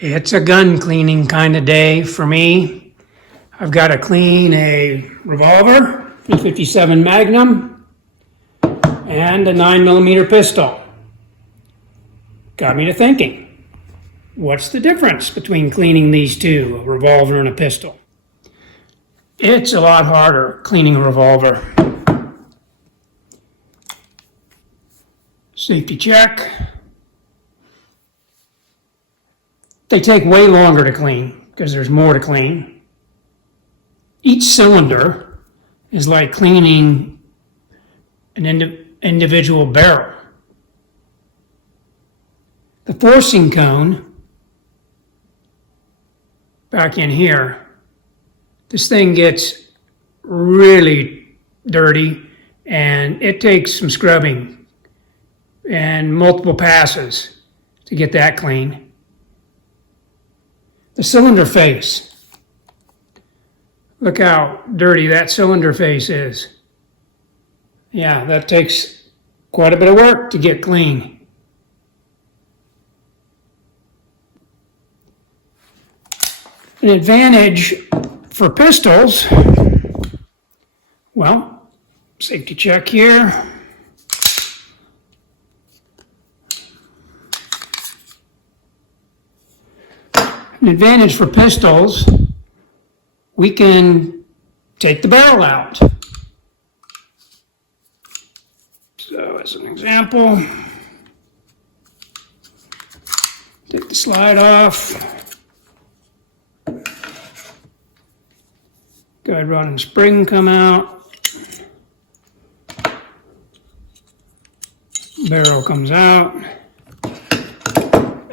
It's a gun cleaning kind of day for me. I've got to clean a revolver, a 57 Magnum, and a 9mm pistol. Got me to thinking, what's the difference between cleaning these two, a revolver and a pistol? It's a lot harder cleaning a revolver. Safety check. They take way longer to clean because there's more to clean. Each cylinder is like cleaning an individual barrel. The forcing cone, back in here, this thing gets really dirty and it takes some scrubbing and multiple passes to get that clean. The cylinder face. Look how dirty that cylinder face is. Yeah, that takes quite a bit of work to get clean. An advantage for pistols, well, safety check here. An advantage for pistols, we can take the barrel out. So as an example, take the slide off. Guide rod and spring come out. Barrel comes out.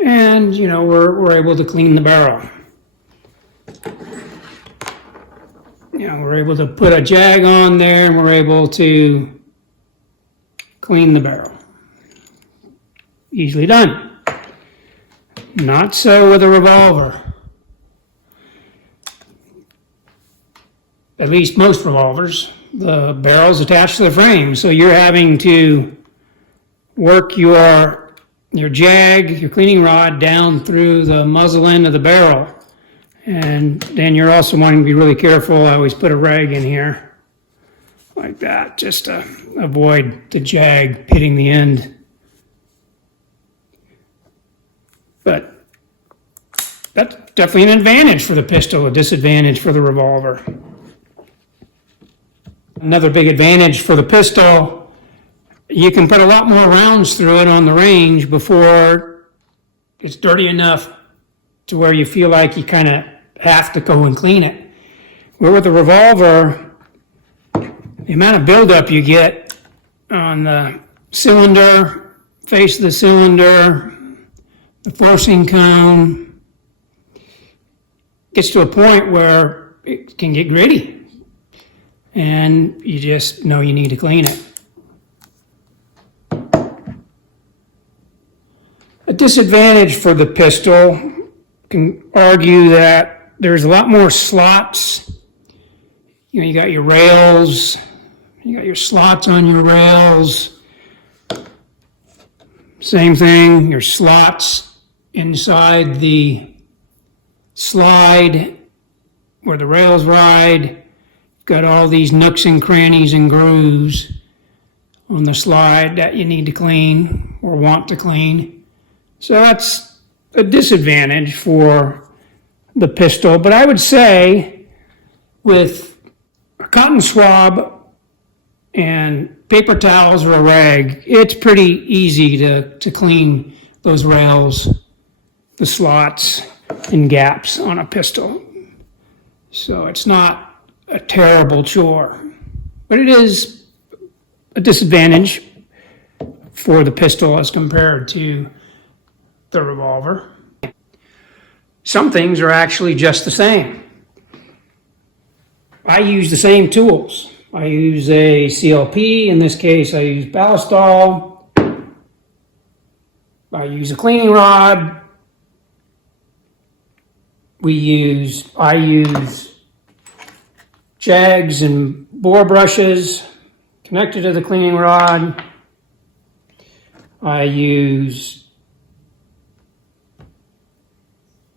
And, we're able to clean the barrel. We're able to put a jag on there and we're able to clean the barrel. Easily done. Not so with a revolver. At least most revolvers. The barrel's attached to the frame, so you're having to work your jag, your cleaning rod, down through the muzzle end of the barrel. And then you're also wanting to be really careful. I always put a rag in here, like that, just to avoid the jag hitting the end. But that's definitely an advantage for the pistol, a disadvantage for the revolver. Another big advantage for the pistol, you can put a lot more rounds through it on the range before it's dirty enough to where you feel like you kind of have to go and clean it. Where with a revolver, the amount of buildup you get on the cylinder, face of the cylinder, the forcing cone, gets to a point where it can get gritty. And you just know you need to clean it. A disadvantage for the pistol, can argue that there's a lot more slots. You got your rails, you got your slots on your rails. Same thing, your slots inside the slide where the rails ride. Got all these nooks and crannies and grooves on the slide that you need to clean or want to clean. So that's a disadvantage for the pistol. But I would say with a cotton swab and paper towels or a rag, it's pretty easy to clean those rails, the slots and gaps on a pistol. So it's not a terrible chore, but it is a disadvantage for the pistol as compared to the revolver. Some things are actually just the same. I use the same tools. I use a CLP, in this case I use ballistol. I use a cleaning rod. I use jags and bore brushes connected to the cleaning rod. I use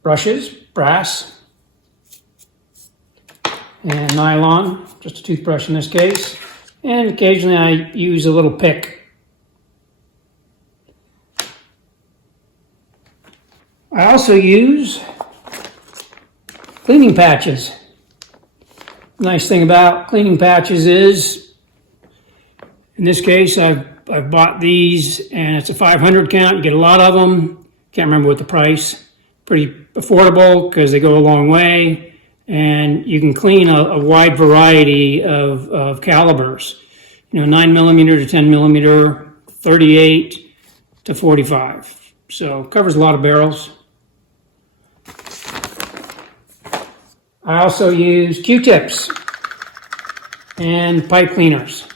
brushes, brass, and nylon, just a toothbrush in this case. And occasionally I use a little pick. I also use cleaning patches. Nice thing about cleaning patches is, in this case, I've bought these, and it's a 500 count. You get a lot of them. Can't remember what the price. Pretty affordable because they go a long way, and you can clean a wide variety of calibers. 9mm to 10mm, 38 to 45. So covers a lot of barrels. I also use Q-tips and pipe cleaners.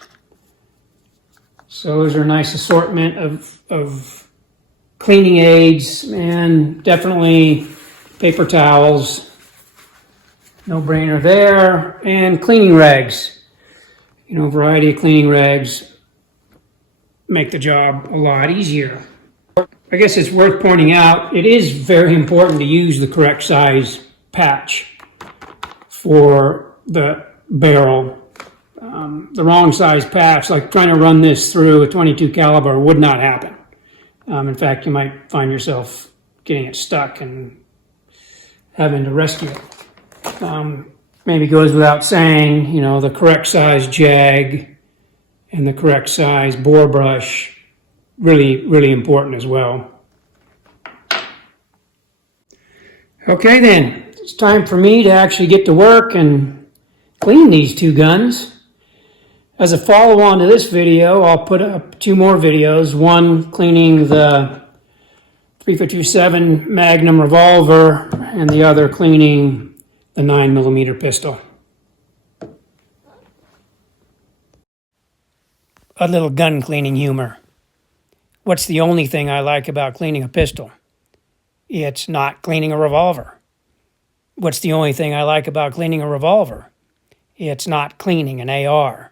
So those are a nice assortment of cleaning aids, and definitely paper towels. No brainer there. And cleaning rags. A variety of cleaning rags make the job a lot easier. I guess it's worth pointing out, it is very important to use the correct size patch for the barrel. The wrong size patch, like trying to run this through a 22 caliber, would not happen. In fact, you might find yourself getting it stuck and having to rescue it. Maybe goes without saying, the correct size jag and the correct size bore brush, really, really important as well. Okay then, it's time for me to actually get to work and clean these two guns. As a follow-on to this video, I'll put up two more videos. One cleaning the 357 Magnum revolver, and the other cleaning the 9mm pistol. A little gun cleaning humor. What's the only thing I like about cleaning a pistol? It's not cleaning a revolver. What's the only thing I like about cleaning a revolver? It's not cleaning an AR.